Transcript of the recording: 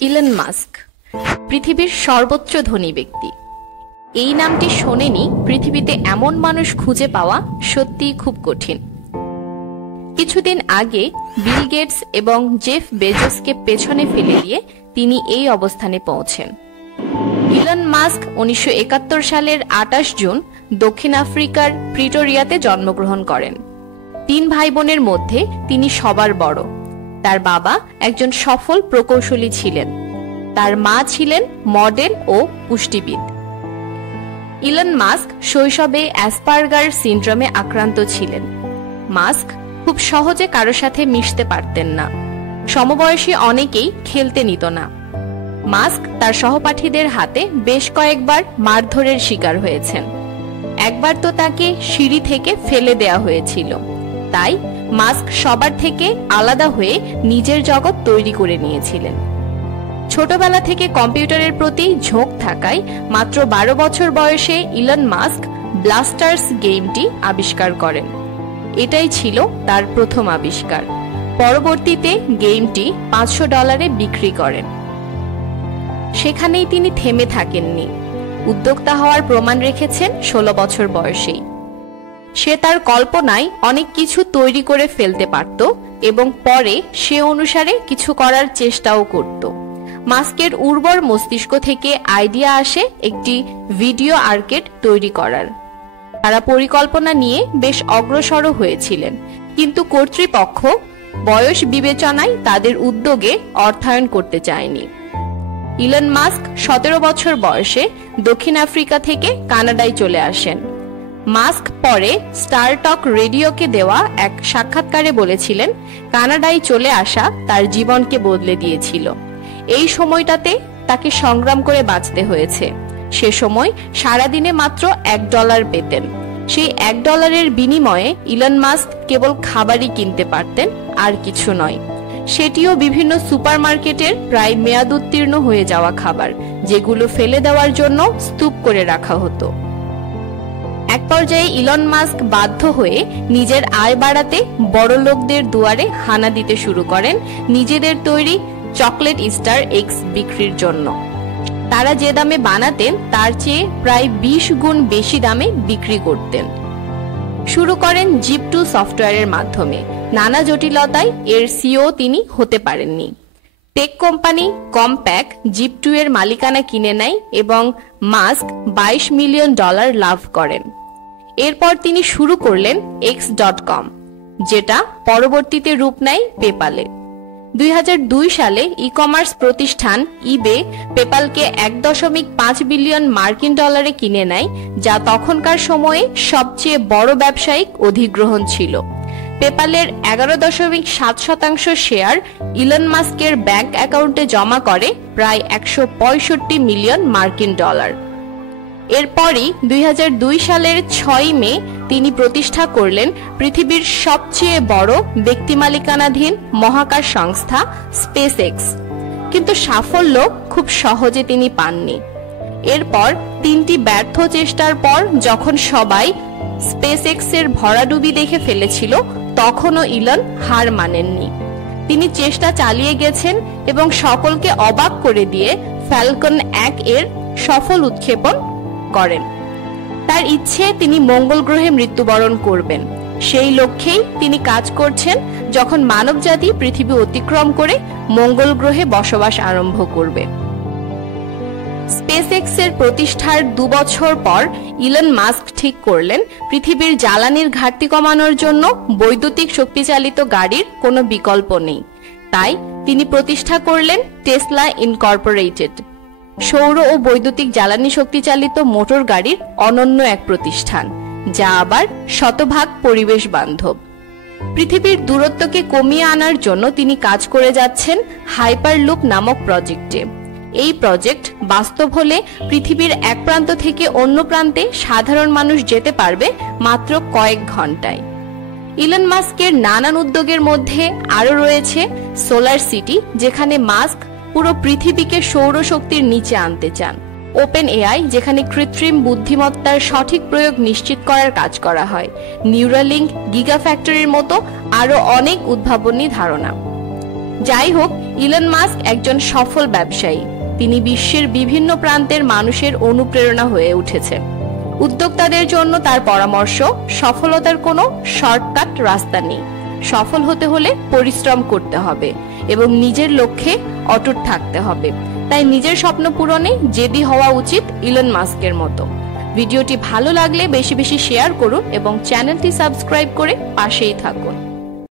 Elon Musk পৃথিবীর সর্বোচ্চ ধনী ব্যক্তি। এই নামটি শোনেনি পৃথিবীতে এমন মানুষ খুঁজে পাওয়া সত্যিই খুব কঠিন। কিছুদিন আগে বিল গেটস এবং জেফ বেজোসকে পেছনে ফেলে দিয়ে তিনি এই অবস্থানে পৌঁছেন। ইলন মাস্ক 1971 সালের 28 জুন দক্ষিণ আফ্রিকার প্রিটোরিয়াতে জন্মগ্রহণ করেন। 3 ভাই বোনের মধ্যে তিনি সবার বড়। তার বাবা একজন সফল প্রকৌশলী ছিলেন, তার মা ছিলেন মডেল ও পুষ্টিবিদ। ইলন মাস্ক শৈশবে অ্যাসপারগার সিনড্রোমে আক্রান্ত ছিলেন। মাস্ক খুব সহজে কারো সাথে মিশতে পারতেন না, সমবয়সী অনেকেই খেলতে নিত না। মাস্ক তার সহপাঠীদের হাতে বেশ কয়েকবার মারধরের শিকার হয়েছেন। একবার তো তাকে সিঁড়ি থেকে ফেলে দেয়া হয়েছিল। তাই মাস্ক সবার থেকে আলাদা হয়ে নিজের জগৎ তৈরি করে নিয়েছিলেন। ছোটবেলা থেকে কম্পিউটারের প্রতি ঝোঁক থাকায় মাত্র 12 বছর বয়সে ইলন মাস্ক ব্লাস্টার্স গেমটি আবিষ্কার করেন। এটাই ছিল তার প্রথম আবিষ্কার। পরবর্তীতে গেমটি $500 বিক্রি করেন। সেখানেই তিনি থেমে থাকেননি, উদ্যোক্তা হওয়ার প্রমাণ রেখেছেন 16 বছর বয়সেই। সে তার কল্পনায় অনেক কিছু তৈরি করে ফেলতে পারত এবং পরে সে অনুসারে কিছু করার চেষ্টাও করত। মাস্কের উর্বর মস্তিষ্ক থেকে আইডিয়া আসে একটি ভিডিও আর্কেড তৈরি করার। তারা পরিকল্পনা নিয়ে বেশ অগ্রসর হয়েছিলেন, কিন্তু কর্তৃপক্ষ বয়স বিবেচনায় তাদের উদ্যোগে অর্থায়ন করতে চায়নি। ইলন মাস্ক 17 বছর বয়সে দক্ষিণ আফ্রিকা থেকে কানাডায় চলে আসেন। মাস্ক পরে স্টার টক রেডিওকে দেওয়া এক সাক্ষাৎকারে বলেছিলেন, কানাডায় চলে আসা তার জীবনকে বদলে দিয়েছিল। এই সময়টাতে তাকে সংগ্রাম করে বাঁচতে হয়েছে। সে সময় সারাদিনে মাত্র $1 পেতেন। সেই $1 বিনিময়ে ইলন মাস্ক কেবল খাবারই কিনতে পারতেন, আর কিছু নয়। সেটিও বিভিন্ন সুপারমার্কেটের প্রায় মেয়াদ উত্তীর্ণ হয়ে যাওয়া খাবার, যেগুলো ফেলে দেওয়ার জন্য স্তূপ করে রাখা হতো। এক পর্যায়ে ইলন মাস্ক বাধ্য হয়ে নিজের আয় বাড়াতে বড়লোকদের দুয়ারে হানা দিতে শুরু করেন নিজেদের তৈরি চকলেট ইস্টার এগস বিক্রির জন্য। তারা যে দামে বানাতেন তার চেয়ে প্রায় 20 গুণ বেশি দামে বিক্রি করতেন। শুরু করেন জিপ2 সফটওয়্যারের মাধ্যমে। নানা জটিলতায় এর সিও তিনি হতে পারেননি। টেক কোম্পানি কম্প্যাক জিপ2 এর মালিকানা কিনে নেয় এবং মাস্ক $22 মিলিয়ন লাভ করেন। এরপর তিনি শুরু করলেন x.com, যেটা পরবর্তীতে রূপ নেয় পেপালে। 2002 সালে ই কমার্স প্রতিষ্ঠান ইবে পেপালকে $1.5 বিলিয়ন কিনে নেয়, যা তখনকার সময়ে সবচেয়ে বড় ব্যবসায়িক অধিগ্রহণ ছিল। পেপালের 11.7% শেয়ার ইলন মাস্কের ব্যাংক অ্যাকাউন্টে জমা করে প্রায় $165 মিলিয়ন। এরপরই 2002 সালের 6 মে তিনি প্রতিষ্ঠা করলেন পৃথিবীর সবচেয়ে বড় ব্যক্তিমালিকানাধীন মহাকাশ সংস্থা স্পেস এক্স। কিন্তু সাফল্য খুব সহজে তিনি পাননি। এরপর 3টি ব্যর্থ চেষ্টার পর যখন সবাই স্পেস এক্স এর ভরাডুবি দেখে ফেলেছিল, তখনও ইলন হার মানেননি। তিনি চেষ্টা চালিয়ে গেছেন এবং সকলকে অবাক করে দিয়ে ফ্যালকন 1 এর সফল উৎক্ষেপণ করেন। তার ইচ্ছে তিনি মঙ্গল গ্রহে মৃত্যুবরণ করবেন। সেই লক্ষ্যেই তিনি কাজ করছেন যখন মানবজাতি পৃথিবী অতিক্রম করে মঙ্গল গ্রহে বসবাস আরম্ভ করবে। স্পেস এক্স এর প্রতিষ্ঠার 2 বছর পর ইলন মাস্ক ঠিক করলেন পৃথিবীর জ্বালানির ঘাটতি কমানোর জন্য বৈদ্যুতিক শক্তিচালিত গাড়ির কোনো বিকল্প নেই। তাই তিনি প্রতিষ্ঠা করলেন টেসলা ইনকর্পোরেটেড, সৌর ও বৈদ্যুতিক জ্বালানি শক্তিচালিত মোটর গাড়ির অনন্য এক প্রতিষ্ঠান, যা আবার শতভাগ পরিবেশ বান্ধব। পৃথিবীর দূরত্বকে কমিয়ে আনার জন্য তিনি কাজ করে যাচ্ছেন হাইপারলুপ নামক প্রজেক্টে। এই প্রজেক্ট বাস্তব হলে পৃথিবীর এক প্রান্ত থেকে অন্য প্রান্তে সাধারণ মানুষ যেতে পারবে মাত্র কয়েক ঘন্টায়। ইলন মাস্কের নানান উদ্যোগের মধ্যে আরো রয়েছে সোলার সিটি, যেখানে মাস্ক পুরো পৃথিবীকে সৌরশক্তির নিচে আনতে চান। ওপেন এআই, যেখানে কৃত্রিম বুদ্ধিমত্তার সঠিক প্রয়োগ নিশ্চিত করার কাজ করা হয়। নিউরালিঙ্ক, গিগা ফ্যাক্টরির মতো আরো অনেক উদ্ভাবনী ধারণা। যাই হোক, ইলন মাস্ক একজন সফল ব্যবসায়ী। তিনি বিশ্বের বিভিন্ন প্রান্তের মানুষের অনুপ্রেরণা হয়ে উঠেছে। উদ্যোক্তাদের জন্য তার পরামর্শ, সফলতার কোনো শর্টকাট রাস্তা নেই। সফল হতে হলে পরিশ্রম করতে হবে এবং নিজের লক্ষ্যে অটুট থাকতে হবে। তাই নিজের স্বপ্ন পূরণে জেদি হওয়া উচিত ইলন মাস্কের মতো। ভিডিওটি ভালো লাগলে বেশি বেশি শেয়ার করুন এবং চ্যানেলটি সাবস্ক্রাইব করে পাশেই থাকুন।